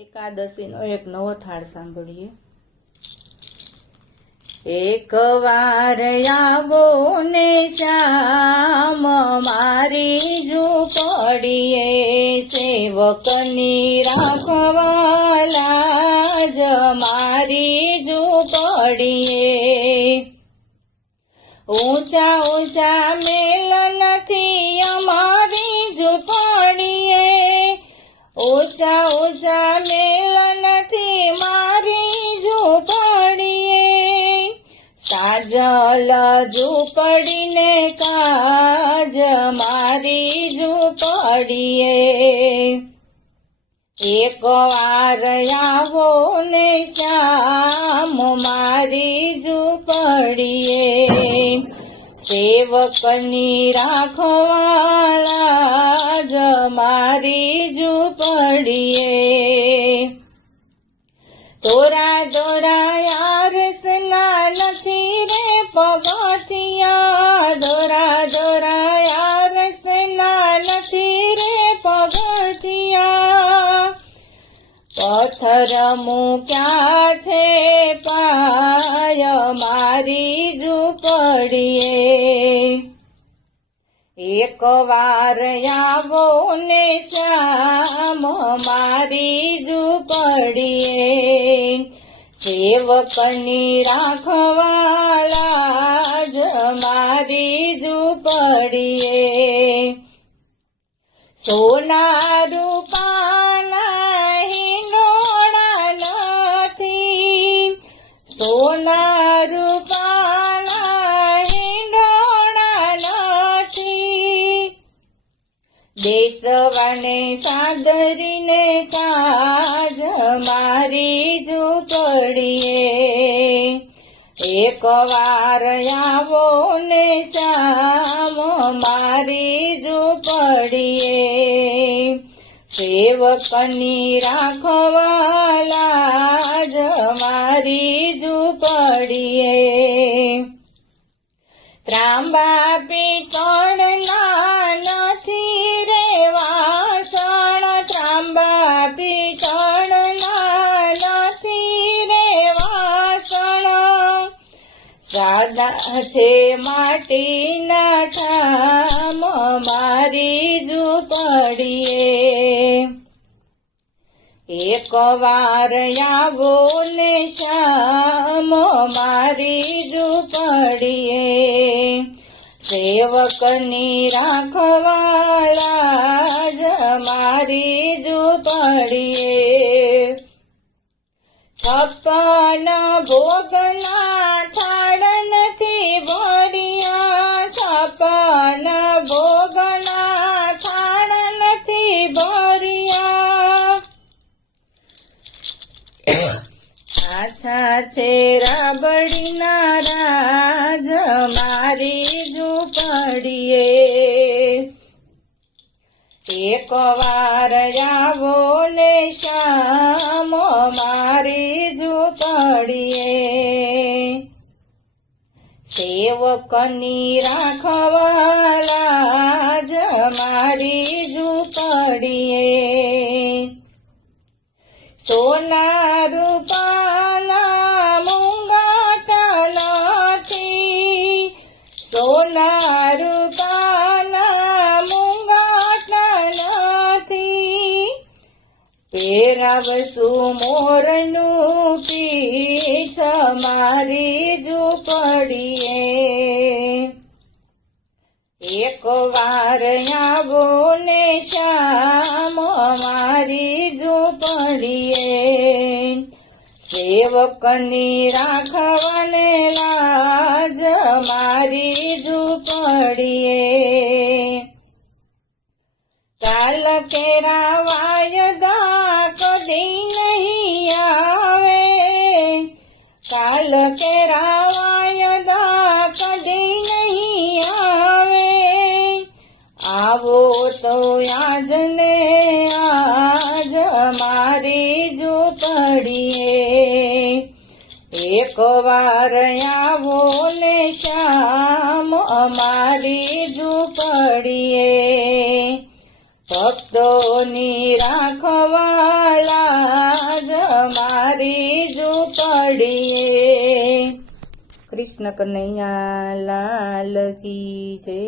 એકાદશીનો એક નવો થાળ સાંભળીએ. એક વાર આવો ને શ્યામ, મારી ઝૂંપડીએ સેવકની રાખવાલા જ મારી ઝૂંપડીએ ઊંચા ઊંચા મેલ નથી અમારી કાજ મારી ઝૂંપડીએ એક વાર આવો ને શ્યામ મારી ઝૂંપડીએ સેવકની રાખવાલા જ મારી ઝૂંપડીએ તોરા દોરા પથ્થર મૂક્યા છે? પાય મારી ઝૂંપડીએ. એક વાર આવો ને શ્યામ મારી ઝૂંપડીએ. સેવકની રાખવાલા જ મારી ઝૂંપડીએ. સોના રૂપાના દેશવાને સાદરીને કાજ મારી ઝૂંપડીએ એક વાર આવો ને શામ મારી ઝૂંપડીએ સેવકની રાખવાલા સાદા છે માટીના ઠામ મારી ઝૂંપડીએ. એક વાર આવો ને શ્યામ, મારી ઝૂંપડીએ. સેવકની રાખવાલા જ મારી ઝૂંપડીએ. છપ્પન ભોગના આછા છે રાબડીના રાજ, મારી ઝૂંપડીએ. એક વાર આવો ને શ્યામ મારી ઝૂંપડીએ. સેવકની રાખવાલા જ મારી ઝૂંપડીએ. સોના રૂપાના સોના રૂપાના મુંગાટ નથી પહેરાવશું મોરનું પીછ મારી ઝૂંપડીએ. એક વાર આવો ને શ્યામ મારી ઝૂંપડીએ. સેવકની રાખવાને લાજ મારી ઝૂંપડીએ કાલ કેરા વાયદા કદી નહીં આવે. કાલ કેરા વાયદા કદી નહીં આવે. આવો તો આજને આજ મારી ઝૂંપડીએ. એક વાર આવો ને શ્યામ અમારી ઝૂંપડીએ ભક્તોની રાખવાલા જ અમારી ઝૂંપડીએ. કૃષ્ણ કનૈયા લાલ કી છે